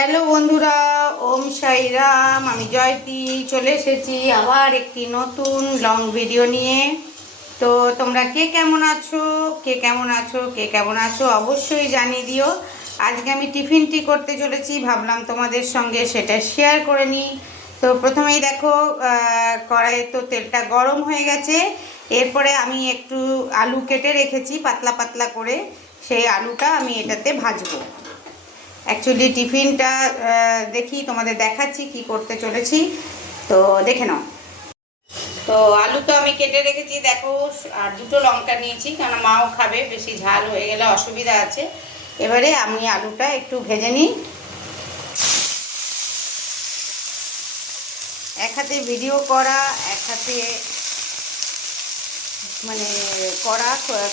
Hello বন্ধুরা, ওম সাই রাম। আমি জয়তী চলে এসেছি আবার একটি নতুন লং ভিডিও নিয়ে। তো তোমরা কে কেমন আছো, অবশ্যই জানিয়ে দিও। আজকে আমি টিফিনটি করতে চলেছি, ভাবলাম তোমাদের সঙ্গে সেটা শেয়ার করে নিই। তো প্রথমেই দেখো, কড়াইয়ে তো তেলটা গরম হয়ে গেছে। এরপরে আমি একটু আলু কেটে রেখেছি পাতলা পাতলা করে, সেই আলুটা আমি এটাতে ভাজবো। অ্যাকচুয়ালি টিফিনটা দেখি তোমাদের দেখাচ্ছি কি করতে চলেছি, তো দেখে নাও। তো আলু তো আমি কেটে রেখেছি দেখো, আর দুটো লঙ্কা নিয়েছি, কারণ মাও খাবে, বেশি ঝাল হয়ে গেলে অসুবিধা আছে। এবারে আমি আলুটা একটু ভেজে নিই। এক হাতে ভিডিও করা, এক হাতে মানে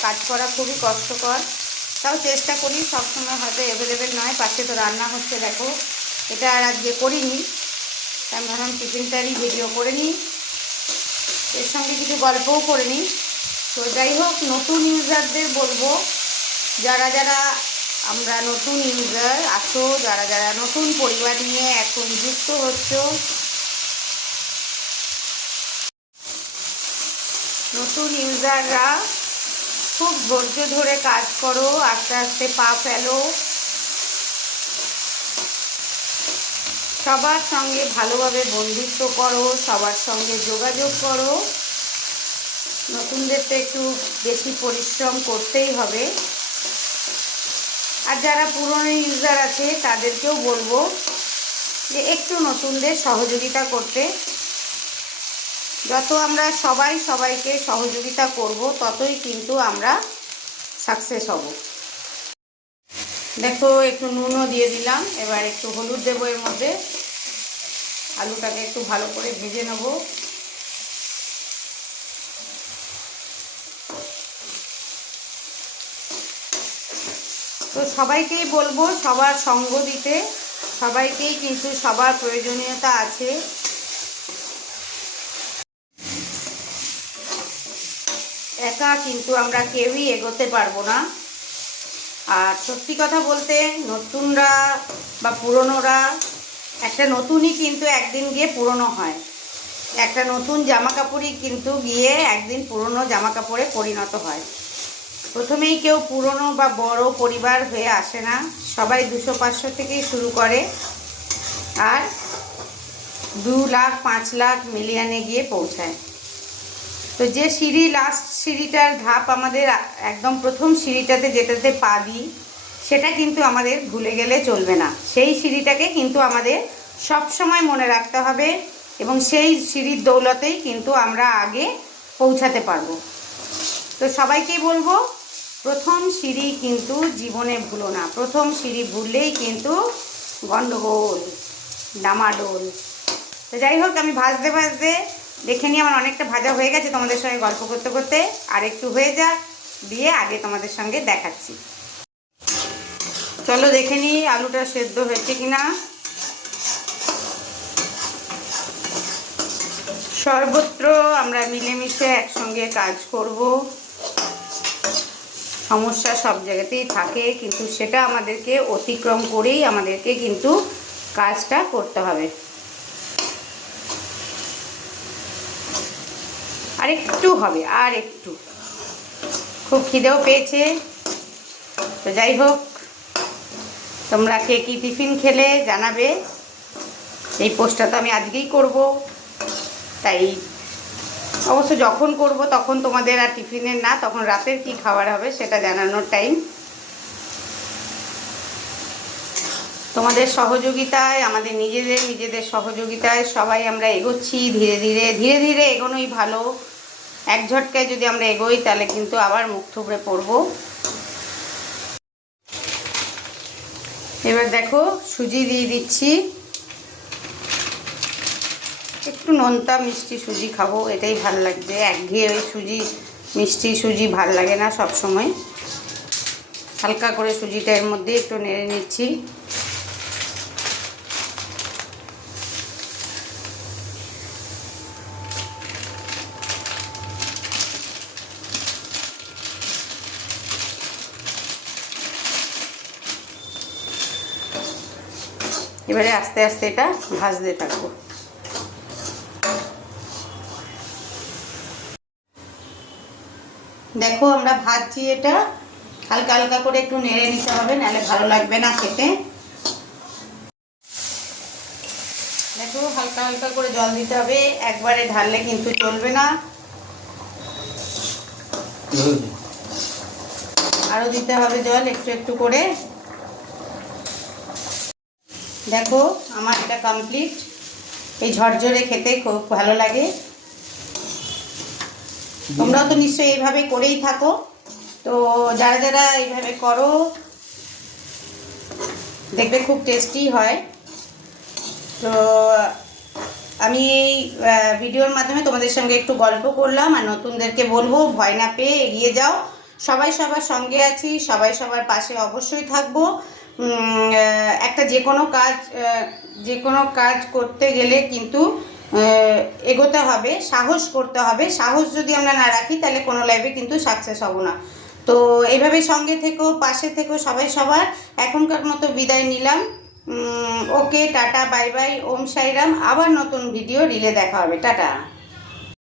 কাজ করা খুবই কষ্টকর। তাও চেষ্টা করি, সবসময় হয়তো অ্যাভেলেবেল নয়। পাশে তো রান্না হচ্ছে দেখো, এটা আর আজকে করিনি, আমি ভাবলাম টিফিনটারই ভিডিও করে নিই, এর সঙ্গে কিছু গল্পও করে নিই। তো যাই হোক, নতুন ইউজারদের বলবো, যারা যারা আমরা নতুন ইউজার আছো, যারা যারা নতুন পরিবার নিয়ে এখন যুক্ত হচ্ছ, নতুন ইউজাররা খুব ধৈর্য ধরে কাজ করো, আস্তে আস্তে পা ফেলো, সবার সঙ্গে ভালোভাবে বন্ধুত্ব করো, সবার সঙ্গে যোগাযোগ করো। নতুনদের তো একটু বেশি পরিশ্রম করতেই হবে। আর যারা পুরনো ইউজার আছে তাদেরকেও বলবো যে একটু নতুনদের সহযোগিতা করতে। যত আমরা সবাইকে সহযোগিতা করব, ততই কিন্তু আমরা সাকসেস হব। দেখো, একটু নুনও দিয়ে দিলাম, এবার একটু হলুদ দেবো এর মধ্যে। আলুটাকে একটু ভালো করে ভেজে নেব। তো সবাইকেই বলবো সবার সঙ্গ দিতে, সবাইকেই কিন্তু সবার প্রয়োজনীয়তা আছে। একা কিন্তু আমরা কেউই এগোতে পারবো না। আর সত্যি কথা বলতে, নতুনরা বা পুরনোরা, একটা নতুনই কিন্তু একদিন গিয়ে পুরনো হয়। একটা নতুন জামা কাপড়ই কিন্তু গিয়ে একদিন পুরনো জামা কাপড়ে পরিণত হয়। প্রথমেই কেউ পুরনো বা বড় পরিবার হয়ে আসে না, সবাই 200-500 থেকেই শুরু করে, আর 2 লাখ 5 লাখ মিলিয়নে গিয়ে পৌঁছায়। তো যে সিঁড়ি, লাস্ট সিঁড়িটার ধাপ, আমাদের একদম প্রথম সিঁড়িটাতে যেটাতে পা দিই, সেটা কিন্তু আমাদের ভুলে গেলে চলবে না। সেই সিঁড়িটাকে কিন্তু আমাদের সব সময় মনে রাখতে হবে, এবং সেই সিঁড়ির দৌলতেই কিন্তু আমরা আগে পৌঁছাতে পারবো। তো সবাইকেই বলবো, প্রথম সিঁড়ি কিন্তু জীবনে ভুলো না। প্রথম সিঁড়ি ভুললেই কিন্তু গন্ডগোল, ডামাডোল। তো যাই হোক, আমি ভাজতে ভাজতে দেখে নিই আমার অনেকটা ভাজা হয়ে গেছে। তোমাদের সঙ্গে গল্প করতে করতে আর একটু হয়ে যাক, দিয়ে আগে তোমাদের সঙ্গে দেখাচ্ছি। চলো দেখে নিই আলুটা সেদ্ধ হয়েছে কিনা। সর্বত্র আমরা মিলেমিশে একসঙ্গে কাজ করব। সমস্যা সব জায়গাতেই থাকে, কিন্তু সেটা আমাদেরকে অতিক্রম করেই আমাদেরকে কিন্তু কাজটা করতে হবে। আর একটু হবে, আর একটু, খুব খিদেও পেয়েছে। তো যাই হোক, তোমরা কে কী টিফিন খেলে জানাবে। এই পোস্টটা তো আমি আজকেই করব, তাই অবশ্য যখন করব তখন তোমাদের আর টিফিনের না, তখন রাতের কি খাবার হবে সেটা জানানোর টাইম। তোমাদের সহযোগিতায়, আমাদের নিজেদের সহযোগিতায় সবাই আমরা এগোচ্ছি। ধীরে ধীরে এগোনোই ভালো। এক ঝটকায় যদি আমরা এগোই, তাহলে কিন্তু আবার মুখ থুবড়ে পড়বো। এবার দেখো, সুজি দিয়ে দিচ্ছি। একটু নোনতা মিষ্টি সুজি খাবো, এটাই ভাল লাগছে। একঘেয়ে ওই সুজি, মিষ্টি সুজি ভাল লাগে না সব সময়। হালকা করে সুজিটা এর মধ্যে একটু নেড়ে নিচ্ছি। এবারে আস্তে আস্তে এটা ভাজতে থাকবো। দেখো আমরা ভাজছি, এটা হালকা হালকা করে একটু নেড়ে নিতে হবে, নাহলে ভালো লাগবে না খেতে। দেখো হালকা হালকা করে জল দিতে হবে, একবারে ঢাললে কিন্তু চলবে না, আরও দিতে হবে জল একটু একটু করে। দেখো আমার এটা কমপ্লিট। এই ঝরঝরে খেতে খুব ভালো লাগে। তোমরাও তো নিশ্চয়ই এইভাবে করেই থাকো। তো যারা যারা এইভাবে করো দেখবে খুব টেস্টি হয়। তো আমি এই ভিডিওর মাধ্যমে তোমাদের সঙ্গে একটু গল্প করলাম, আর নতুনদেরকে বলবো ভয় না পেয়ে এগিয়ে যাও। সবাই সবার সঙ্গে আছি, সবাই সবার পাশে অবশ্যই থাকবো। একটা যে কোনো কাজ করতে গেলে কিন্তু এগোতে হবে, সাহস করতে হবে। সাহস যদি আমরা না রাখি তাহলে কোনো লাইফে কিন্তু সাকসেস হব না। তো এইভাবে সঙ্গে থেকো, পাশে থেকো সবাই সবার। এখনকার মতো বিদায় নিলাম। ওকে, টাটা, বাই বাই, ওম সাইরাম। আবার নতুন ভিডিও রিলে দেখা হবে। টাটা।